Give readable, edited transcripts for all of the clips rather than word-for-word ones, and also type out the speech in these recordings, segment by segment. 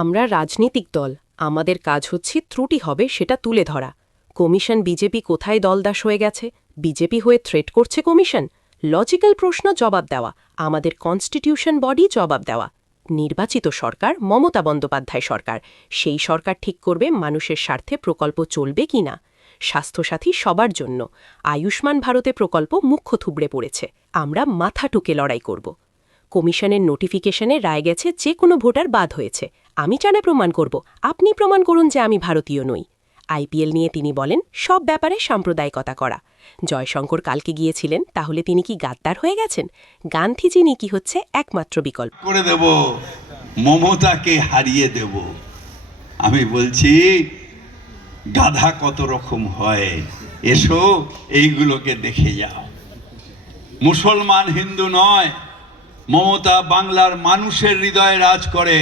আমরা রাজনীতিক দল, আমাদের কাজ হচ্ছে ত্রুটি হবে সেটা তুলে ধরা। কমিশন বিজেপি কোথায় দলদাস হয়ে গেছে? বিজেপি হয়ে থ্রেট করছে কমিশন? লজিক্যাল প্রশ্ন জবাব দেওয়া, আমাদের কনস্টিটিউশন বডি জবাব দেওয়া। নির্বাচিত সরকার মমতা বন্দ্যোপাধ্যায় সরকার, সেই সরকার ঠিক করবে মানুষের স্বার্থে প্রকল্প চলবে কিনা। স্বাস্থ্যসাথী সবার জন্য, আয়ুষ্মান ভারতে প্রকল্প মুখ্য থুবড়ে পড়েছে, আমরা মাথা টুকে লড়াই করব। কমিশনের নোটিফিকেশনে রায় গেছে যে কোনো ভোটার বাদ হয়েছে, আমি চানে প্রমাণ করব, আপনি প্রমাণ করুন যে আমি ভারতীয় নই। আইপিএল নিয়ে তিনি বলেন সব ব্যাপারে সাম্প্রদায়িকতা করা। জয়শঙ্কর কালকে গিয়েছিলেন, তাহলে তিনি কি গাদ্দার হয়ে গেছেন? গান্ধীজি কি হচ্ছে একমাত্র বিকল্প করে দেব, মমতাকে হারিয়ে দেব। আমি বলছি গাধা কত রকম হয়, এসো এইগুলোকে দেখে যাও। মুসলমান হিন্দু নয়, মমতা বাংলার মানুষের হৃদয়ে রাজ করে,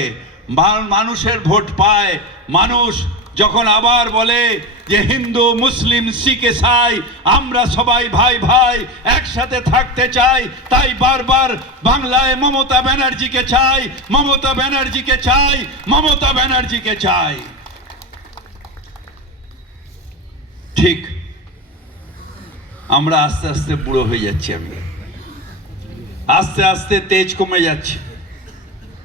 মানুষের ভোট পায়। মানুষ যখন আবার বলে যে হিন্দু মুসলিম শিখ ইসাই আমরা সবাই ভাই ভাই একসাথে থাকতে চাই, তাই বারবার বাংলায় মমতা ব্যানার্জিকে চাই, মমতা ব্যানার্জিকে চাই, মমতা ব্যানার্জিকে চাই। ঠিক আমরা আস্তে আস্তে বুড়ো হয়ে যাচ্ছি, আমি আস্তে আস্তে তেজ কমে যাচ্ছে।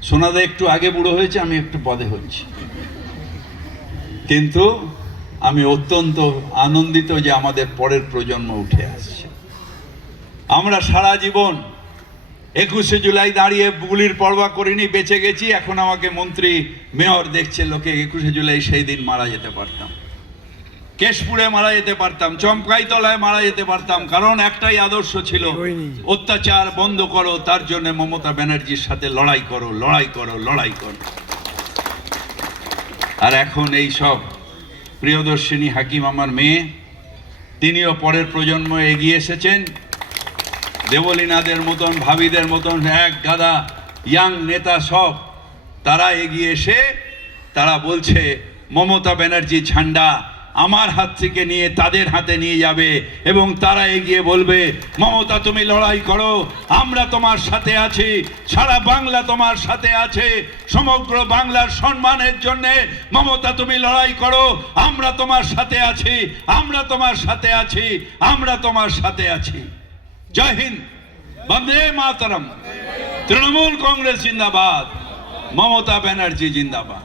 সোনাদা একটু আগে বুড়ো হয়েছে, আমি একটু পদে হচ্ছি, কিন্তু আমি অত্যন্ত আনন্দিত যে আমাদের পরের প্রজন্ম উঠে আসছে। আমরা সারা জীবন 21শে জুলাই দাঁড়িয়ে গুলির পরোয়া করিনি, বেঁচে গেছি। এখন আমাকে মন্ত্রী মেয়র দেখছে লোকে, 21শে জুলাই সেই দিন মারা যেতে পারতাম, কেশপুরে মারা যেতে পারতাম, চম্পাইতলায় মারা যেতে পারতাম, কারণ একটাই আদর্শ ছিল, অত্যাচার বন্ধ করো, তার জন্য মমতা ব্যানার্জির সাথে লড়াই করো, লড়াই করো, লড়াই করো। আর এখন এই সব প্রিয়দর্শিনী হাকিম আমার মেয়ে, তিনিও পরের প্রজন্ম এগিয়ে এসেছেন। দেবলীনাদের মতন, ভাবিদের মতন এক গাদা ইয়াং নেতা সব তারা এগিয়ে এসে তারা বলছে মমতা ব্যানার্জি ঝান্ডা আমার হাত থেকে নিয়ে তাদের হাতে নিয়ে যাবে, এবং তারা এগিয়ে বলবে মমতা তুমি লড়াই করো, আমরা তোমার সাথে আছি, সারা বাংলা তোমার সাথে আছে, সমগ্র বাংলার সম্মানের জন্য মমতা তুমি লড়াই করো, আমরা তোমার সাথে আছি, আমরা তোমার সাথে আছি, আমরা তোমার সাথে আছি। জয় হিন্দ, বন্দে মাতরম, তৃণমূল কংগ্রেস জিন্দাবাদ, মমতা ব্যানার্জি জিন্দাবাদ।